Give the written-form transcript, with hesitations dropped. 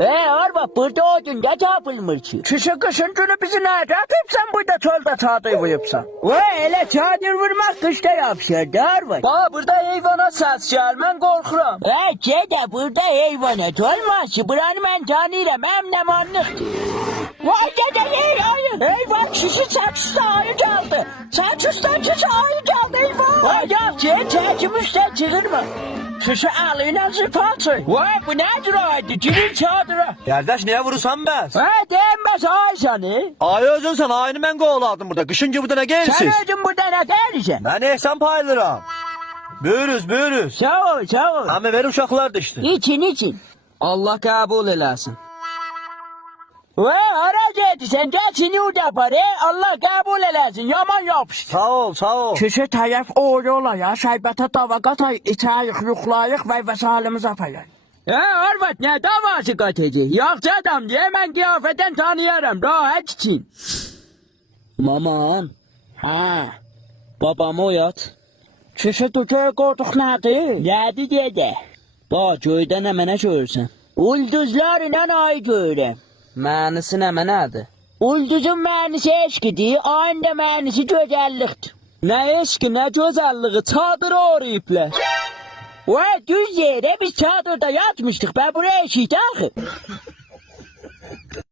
Arvad burada o gün de tapılmır ki. Kişi kışın günü bizi nerede atıpsan burada çölde çadır vurupsan. Ele çadır vurmak kışta yapışırdı Arvad. Burada heyvana ses gelmen korkuram. Gede burada heyvanet olmaz ki. Buranı ben tanıyorum hem de manlıktır. Vay dede eyvah kişi saçüstü ayı çaldı. Saçüstten kişi ayı çaldı eyvah. Yok çekimizden çıkırma. Kişi alıyla zıpalsın. Vay bu nedir aydı? Girin çadıra. Kardeş niye vurursan ben? Denmez ay seni. Ayı özün sen ayını ben kovaladım burada. Kışınca burada ne Sen gelsiz? ödün burada ne dersen? Ben ehsan paylıram. Buyuruz. Sağ ol. Ama ver uşaklar da işte. İçin. Allah kabul eləsin. Harac etti sen de seni udapar Allah kabul eləsin yaman yapıştı. Sağ ol. Kişi taraf oğlu ola ya. Şaybata tavakat içayıq, yuxlayıq ve vesalimiz apayaq. Arvad ne davası katıcı? Yakçı adam diye ben kıyafetten tanıyorum rahat için. Maman. Babamı oyat. Kişi tutuyor koltuk nerede? Nədi dede? Bax göydən nə mənə görürsən? Ulduzlarla ay görürüm. Mənisi nə mənədir? Ulduzun mənisi eşkidir, ayın da mənisi gözəllikdir. Nə eşki, nə gözəlliği, çadırı orayıblər. Düz yere biz çadırda yatmıştık, ben buraya eşikti axı.